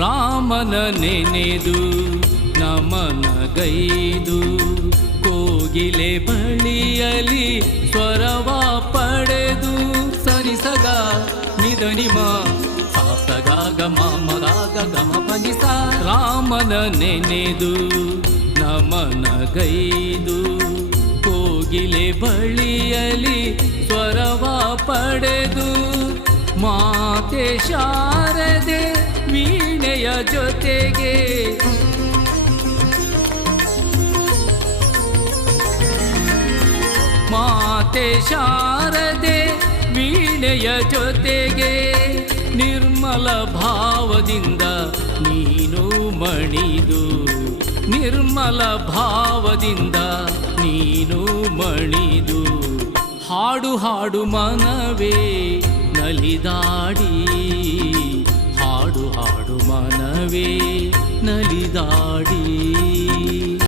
ರಾಮನ ನೆನೆದು ನಮನಗೈದು ಕೋಗಿಲೆ ಬಳಿಯಲಿ ಸ್ವರವ ಪಡೆದು ಸರಿಸಗ ನಿಧನಿಮ ಸಾಸಗಾಗ ಮಮಗಾಗ ಗಮ ಪನಿಸ ರಾಮನ ನೆನೆದು ನಮನಗೈದು ಕೋಗಿಲೆ ಬಳಿಯಲಿ ಸ್ವರವ ಪಡೆದು ಮಾತೆ ಶಾರದೆ ವೀಣೆಯ ಜೊತೆಗೆ ಮಾತೆ ಶಾರದೆ ವೀಣೆಯ ಜೊತೆಗೆ ನಿರ್ಮಲ ಭಾವದಿಂದ ನೀನು ಮಣಿದು ನಿರ್ಮಲ ಭಾವದಿಂದ ನೀನು ಮಣಿದು ಹಾಡು ಹಾಡು ಮನವೇ ನಲಿದಾಡಿ ಹಾಡು ಹಾಡು ಮನವೇ ನಲಿದಾಡಿ